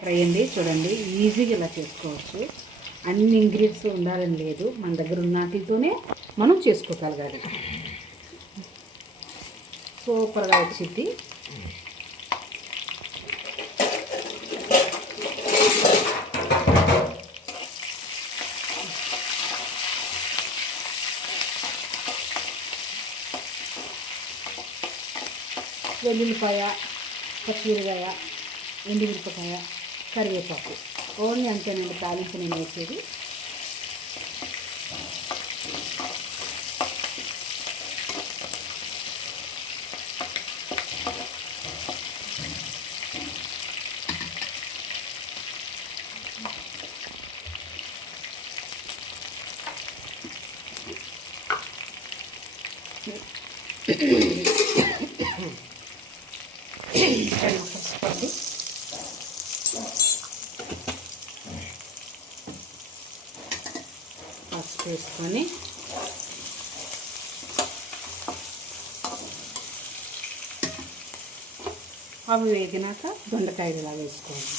Fry అండి. చూడండి ఈజీగా ఇలా చేసుకోవచ్చు. అన్ని ఇంగ్రీడియంట్స్ ఉండాలని లేదు, మన దగ్గర ఉన్న వాటితోనే మనం చేసుకోగలగాలి. సూపర్గా వచ్చింది. వెల్లుల్లిపాయ, పచ్చిమిరకాయ, ఎండుమిరపకాయ, కరివేపాకు ఓన్లీ అంతేనండి. తాలింపు నేను వేసేది. పసుపు వేసుకొని అవి వేగినాక దొండకాయలు ఇలా వేసుకోవాలి.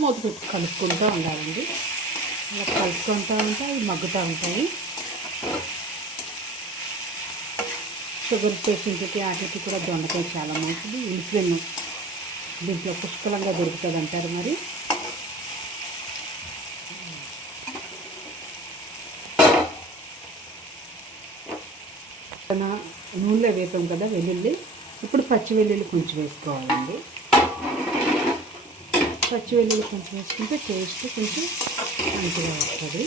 మూత పెట్టి కలుపుకుంటూ ఉండాలండి. ఇలా కలుపుకుంటూ ఉంటే అవి మగ్గుతూ ఉంటాయి. షుగర్ పేషెంట్కి వాటికి కూడా దొండకాయ చాలా మంచిది. ఇన్సులిన్ దీంట్లో పుష్కలంగా దొరుకుతుంది అంటారు. మరి నూనెలో వేసాం కదా వెల్లుల్లి, ఇప్పుడు పచ్చి వెల్లుల్లి కొంచెం వేసుకోవాలండి. పచ్చి వెల్లుల్లి కొంచెం వేసుకుంటే టేస్ట్ కొంచెం మంచిగా వస్తుంది.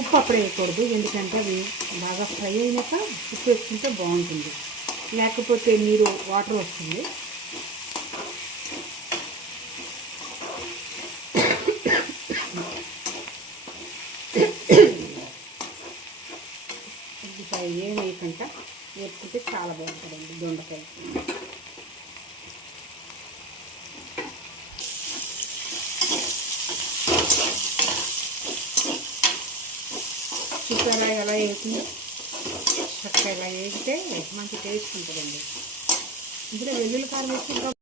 ఉప్పు అప్పుడే వేయకూడదు, ఎందుకంటే అవి బాగా ఫ్రై అయినాక ఉప్పు వేసుకుంటే బాగుంటుంది, లేకపోతే నీరు వాటర్ వస్తుంది. ఏం వేయకుండా వేసుకుంటే చాలా బాగుంటుందండి దొండకాయ. చూసారా ఎలా వేసిందో? చక్కగా ఎలా వేస్తే మంచి టేస్ట్ ఉంటుందండి. ఇందులో వెల్లుల్లి కారం వేసి